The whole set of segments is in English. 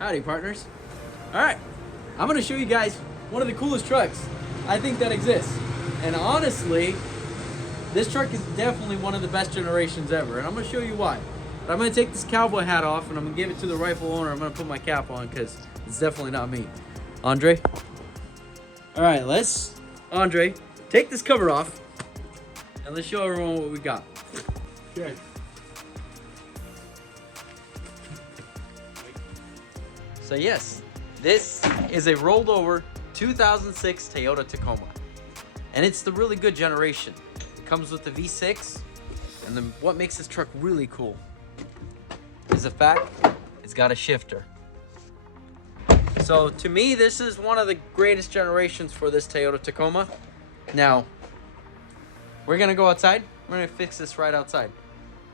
Howdy, partners. All right, I'm gonna show you guys one of the coolest trucks I think that exists. And honestly, this truck is definitely one of the best generations ever, and I'm gonna show you why. But I'm gonna take this cowboy hat off and I'm gonna give it to the rightful owner. I'm gonna put my cap on because it's definitely not me. Andre? All right, Andre, take this cover off and let's show everyone what we got. Okay. So yes, this is a rolled over 2006 Toyota Tacoma. And it's the really good generation. It comes with the V6, and then what makes this truck really cool is the fact it's got a shifter. So to me, this is one of the greatest generations for this Toyota Tacoma. Now, we're gonna go outside. We're gonna fix this right outside.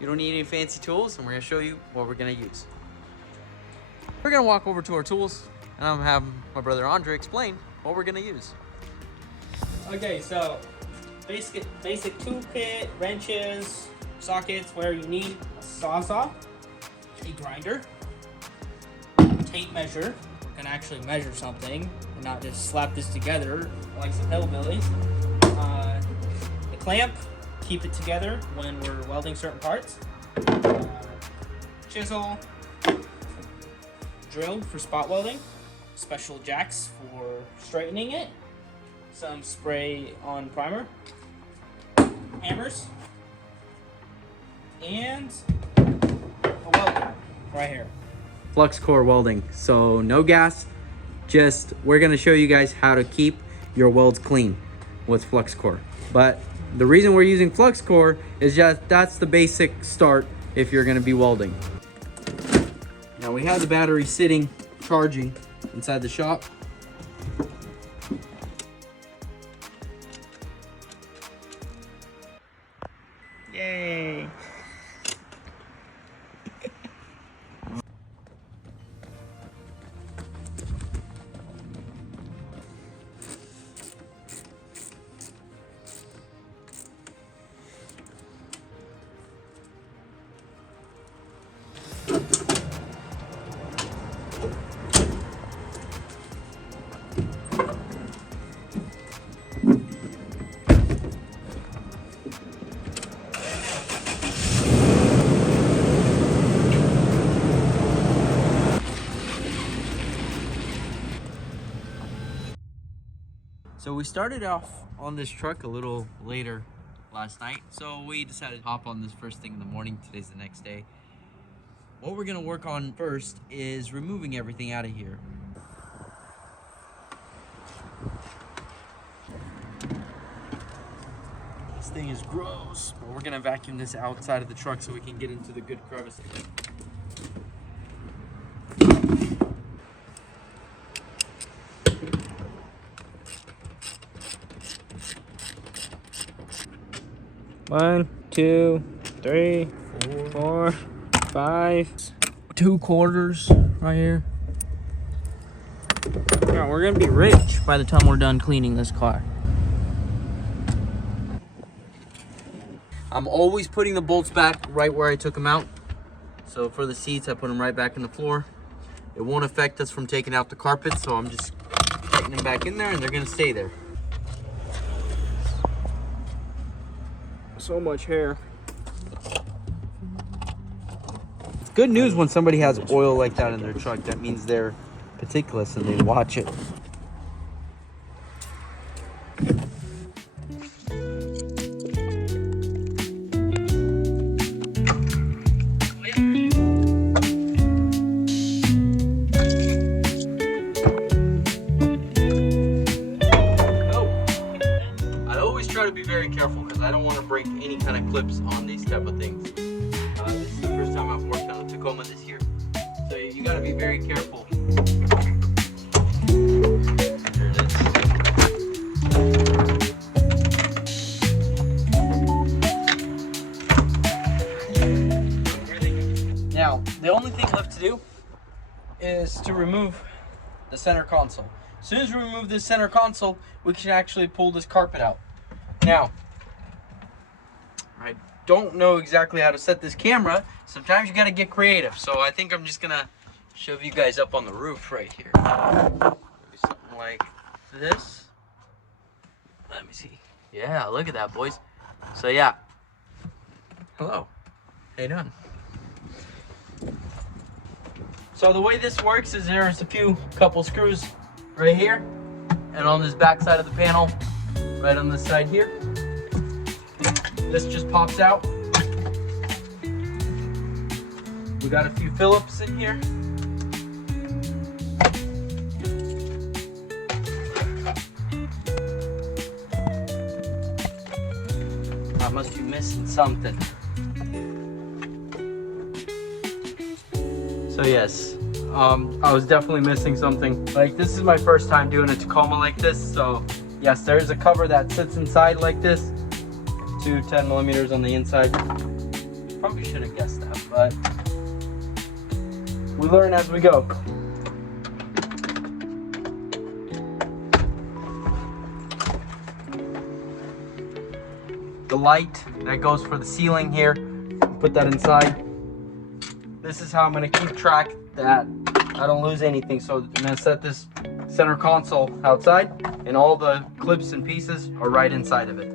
You don't need any fancy tools, and we're gonna show you what we're gonna use. We're gonna walk over to our tools, and I'm gonna have my brother Andre explain what we're gonna use. Okay, so basic tool kit, wrenches, sockets, where you need a sawzall, a grinder, tape measure. We're gonna actually measure something and not just slap this together like some hillbillies. The clamp, keep it together when we're welding certain parts. Chisel, drill for spot welding, special jacks for straightening it, some spray on primer, hammers, and a welder right here. Flux core welding, so no gas, just we're gonna show you guys how to keep your welds clean with flux core. But the reason we're using flux core is just that's the basic start if you're gonna be welding. Now we have the battery sitting charging inside the shop. Yay! So we started off on this truck a little later last night, so we decided to hop on this first thing in the morning. Today's the next day. What we're gonna work on first is removing everything out of here. This thing is gross, but we're gonna vacuum this outside of the truck so we can get into the good crevices. One, two, three, four, 5. 2 quarters right here. Yeah, we're gonna be rich by the time we're done cleaning this car. I'm always putting the bolts back right where I took them out. So for the seats, I put them right back in the floor. It won't affect us from taking out the carpet, so I'm just putting them back in there and they're gonna stay there. So much hair. It's good news when somebody has oil like that in their truck. That means they're meticulous and they watch it. Try to be very careful because I don't want to break any kind of clips on these type of things. This is the first time I've worked on a Tacoma this year, so you got to be very careful. There it is. Now, the only thing left to do is to remove the center console. As soon as we remove this center console, we can actually pull this carpet out. Now, I don't know exactly how to set this camera. Sometimes you gotta get creative. So I think I'm just gonna shove you guys up on the roof right here. Maybe something like this. Let me see. Yeah, look at that, boys. So yeah. Hello. How you doing? So the way this works is there's a couple screws right here, and on this back side of the panel, right on this side here. This just pops out. We got a few Phillips in here. I must be missing something. So yes, I was definitely missing something. Like, this is my first time doing a Tacoma like this, so yes, there's a cover that sits inside like this. Two 10 millimeters on the inside. Probably should have guessed that, but we learn as we go. The light that goes for the ceiling here, put that inside. This is how I'm gonna keep track that I don't lose anything. So I'm gonna set this center console outside, and all the clips and pieces are right inside of it.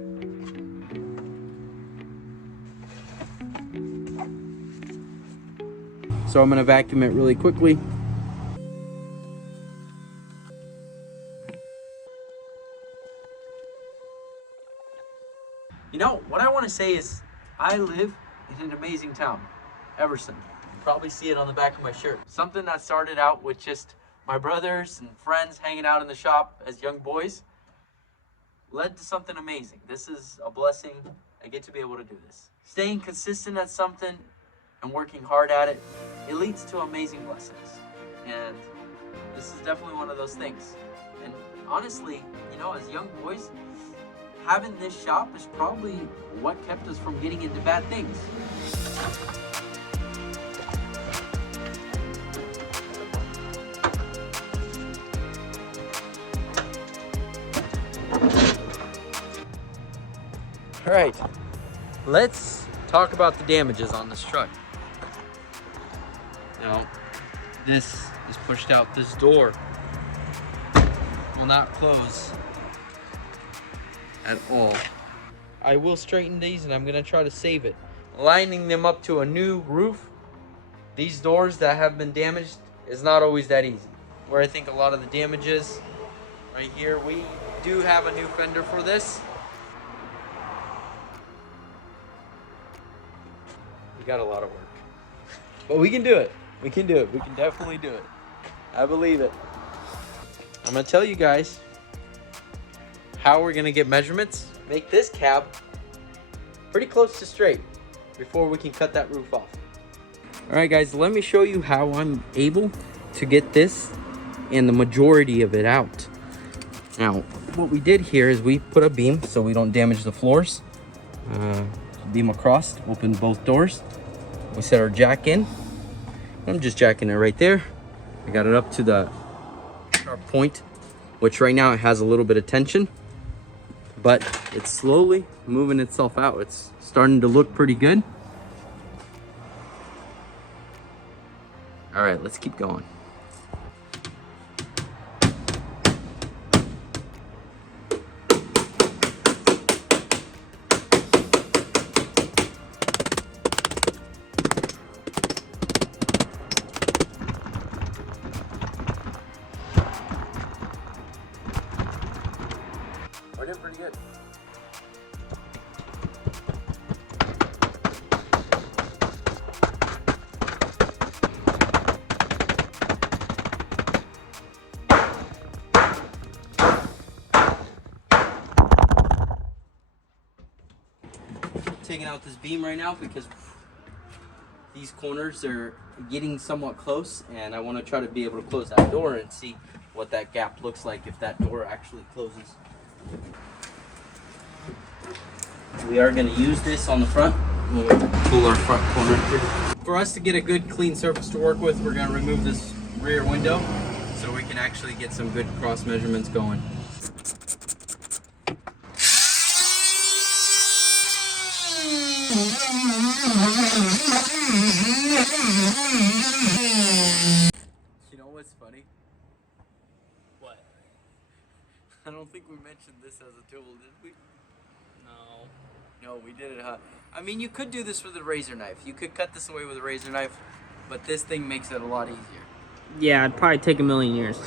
So I'm gonna vacuum it really quickly. You know, what I want to say is I live in an amazing town, Everson. You probably see it on the back of my shirt. Something that started out with just my brothers and friends hanging out in the shop as young boys led to something amazing. This is a blessing. I get to be able to do this. Staying consistent at something and working hard at it, it leads to amazing blessings. And this is definitely one of those things. And honestly, you know, as young boys, having this shop is probably what kept us from getting into bad things. All right, let's talk about the damages on this truck. Now, this is pushed out. This door will not close at all. I will straighten these, and I'm gonna try to save it. Lining them up to a new roof, these doors that have been damaged, is not always that easy. Where I think a lot of the damage is, right here, we do have a new fender for this. We got a lot of work, but we can do it. We can do it. We can definitely do it. I believe it. I'm gonna tell you guys how we're gonna get measurements, make this cab pretty close to straight before we can cut that roof off. All right, guys, let me show you how I'm able to get this and the majority of it out. Now, what we did here is we put a beam so we don't damage the floors. Beam across, open both doors. We set our jack in. I'm just jacking it right there. I got it up to our point, which right now it has a little bit of tension, but it's slowly moving itself out. It's starting to look pretty good. All right, let's keep going. We're doing pretty good. Taking out this beam right now because these corners are getting somewhat close, and I want to try to be able to close that door and see what that gap looks like if that door actually closes. We are going to use this on the front. We'll pull our front corner here. For us to get a good clean surface to work with, we're going to remove this rear window so we can actually get some good cross measurements going. what's funny? What? I don't think we mentioned this as a tool, did we? No. No, we did it, huh? I mean, you could do this with a razor knife. You could cut this away with a razor knife, but this thing makes it a lot easier. Yeah, it'd probably take a million years.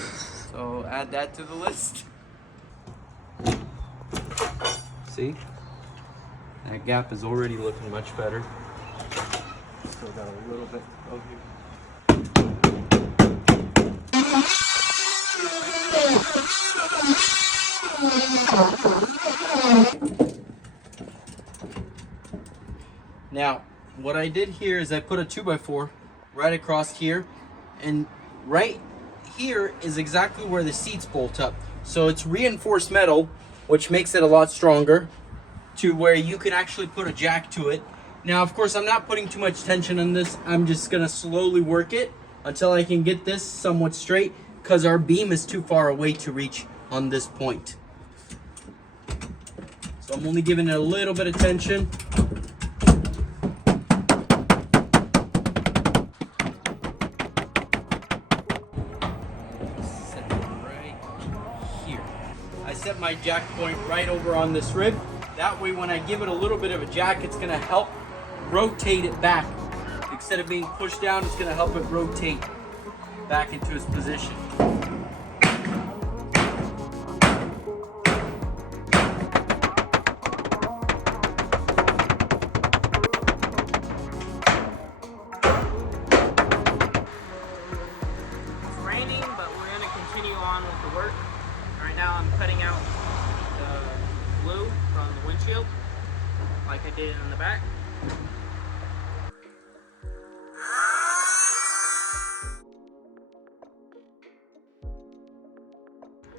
So add that to the list. See? That gap is already looking much better. Still got a little bit to go here. Now, what I did here is I put a 2x4 right across here, and right here is exactly where the seats bolt up. So it's reinforced metal, which makes it a lot stronger, to where you can actually put a jack to it. Now, of course, I'm not putting too much tension on this. I'm just gonna slowly work it until I can get this somewhat straight, because our beam is too far away to reach on this point. So I'm only giving it a little bit of tension. Set it right here. I set my jack point right over on this rib. That way when I give it a little bit of a jack, it's gonna help rotate it back. Instead of being pushed down, it's gonna help it rotate back into its position. It's raining, but we're gonna continue on with the work. Right now I'm cutting out the glue from the windshield, like I did in the back.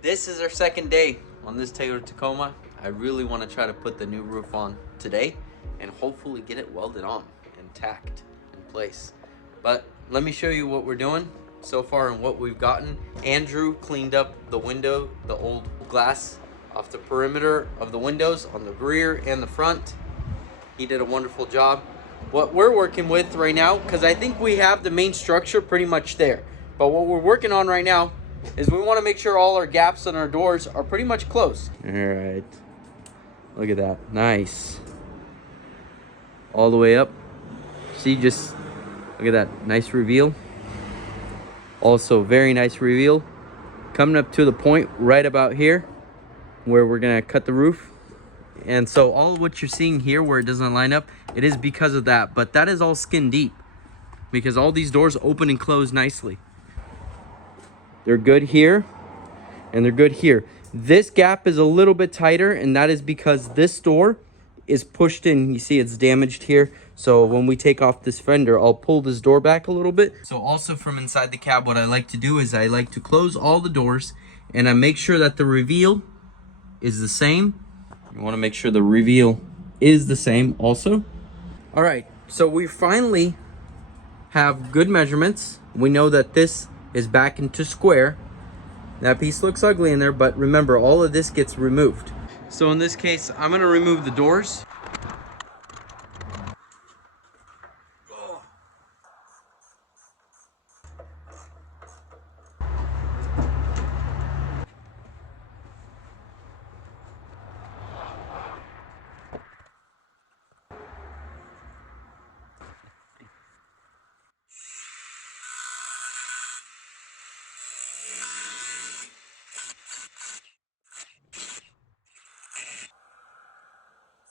This is our second day on this Toyota Tacoma. I really want to try to put the new roof on today and hopefully get it welded on and tacked in place. But let me show you what we're doing so far and what we've gotten. Andrew cleaned up the window, the old glass off the perimeter of the windows on the rear and the front. He did a wonderful job. What we're working with right now, because I think we have the main structure pretty much there, but what we're working on right now is we want to make sure all our gaps on our doors are pretty much closed. All right, look at that, nice. All the way up. See, just look at that, nice reveal. Also very nice reveal. Coming up to the point right about here where we're gonna cut the roof. And so all of what you're seeing here where it doesn't line up, it is because of that, but that is all skin deep because all these doors open and close nicely. They're good here and they're good here. This gap is a little bit tighter, and that is because this door is pushed in. You see it's damaged here. So when we take off this fender, I'll pull this door back a little bit. So also from inside the cab, what I like to do is I like to close all the doors and I make sure that the reveal is the same. You want to make sure the reveal is the same also. All right, so we finally have good measurements. We know that this is back into square. That piece looks ugly in there, but remember, all of this gets removed. So in this case, I'm gonna remove the doors.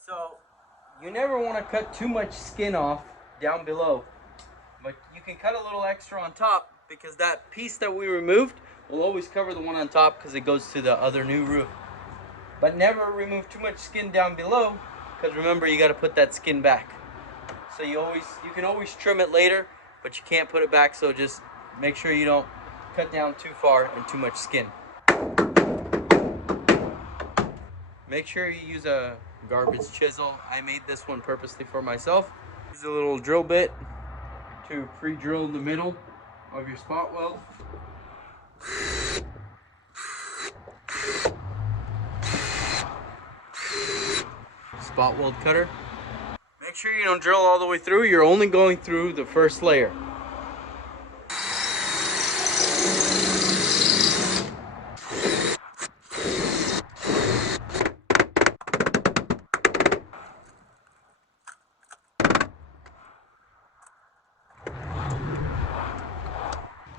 So you never want to cut too much skin off down below, but you can cut a little extra on top because that piece that we removed will always cover the one on top because it goes to the other new roof. But never remove too much skin down below, because remember, you got to put that skin back. So you can always trim it later, but you can't put it back. So just make sure you don't cut down too far and too much skin. Make sure you use a garbage chisel. I made this one purposely for myself. Use a little drill bit to pre-drill the middle of your spot weld. Spot weld cutter. Make sure you don't drill all the way through. You're only going through the first layer.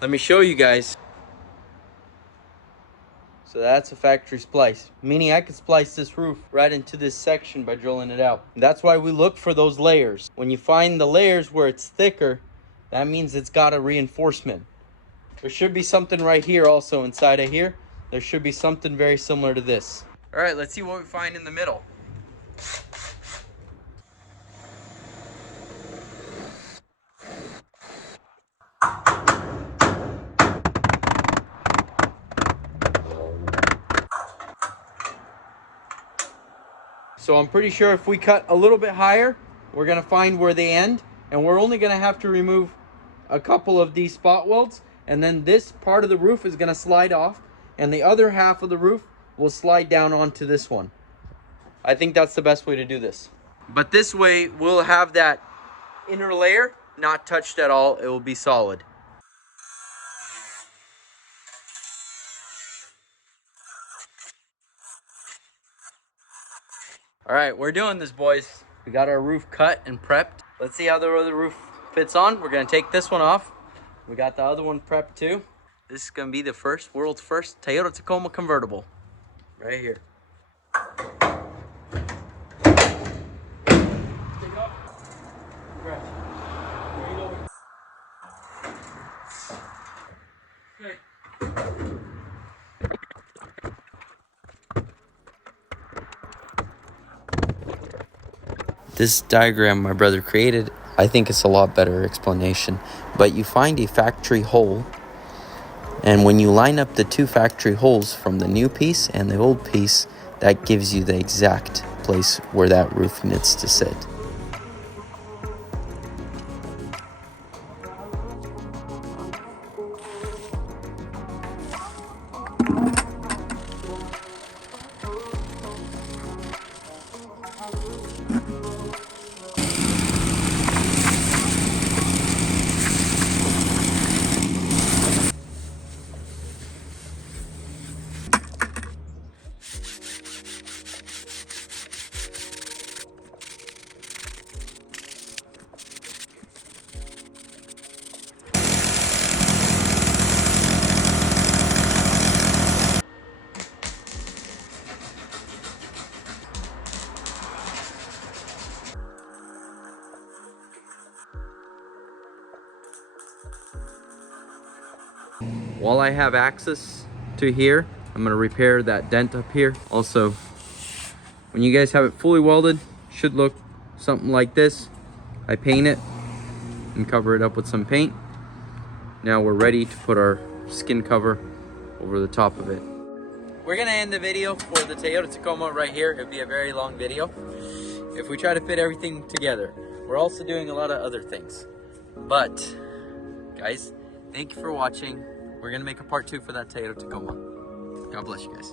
Let me show you guys. So that's a factory splice, meaning I could splice this roof right into this section by drilling it out. That's why we look for those layers. When you find the layers where it's thicker, that means it's got a reinforcement. There should be something right here also inside of here. There should be something very similar to this. All right, let's see what we find in the middle. So I'm pretty sure if we cut a little bit higher, we're gonna find where they end, and we're only gonna have to remove a couple of these spot welds, and then this part of the roof is gonna slide off, and the other half of the roof will slide down onto this one. I think that's the best way to do this. But this way, we'll have that inner layer not touched at all. It will be solid. All right, we're doing this, boys. We got our roof cut and prepped. Let's see how the other roof fits on. We're gonna take this one off. We got the other one prepped too. This is gonna be the world's first Toyota Tacoma convertible. Right here. This diagram my brother created, I think it's a lot better explanation. But you find a factory hole, and when you line up the two factory holes from the new piece and the old piece, that gives you the exact place where that roof needs to sit. While I have access to here, I'm gonna repair that dent up here. Also, when you guys have it fully welded, should look something like this. I paint it and cover it up with some paint. Now we're ready to put our skin cover over the top of it. We're gonna end the video for the Toyota Tacoma right here. It'll be a very long video if we try to fit everything together. We're also doing a lot of other things. But, guys, thank you for watching. We're gonna make a part 2 for that Toyota Tacoma. God bless you guys.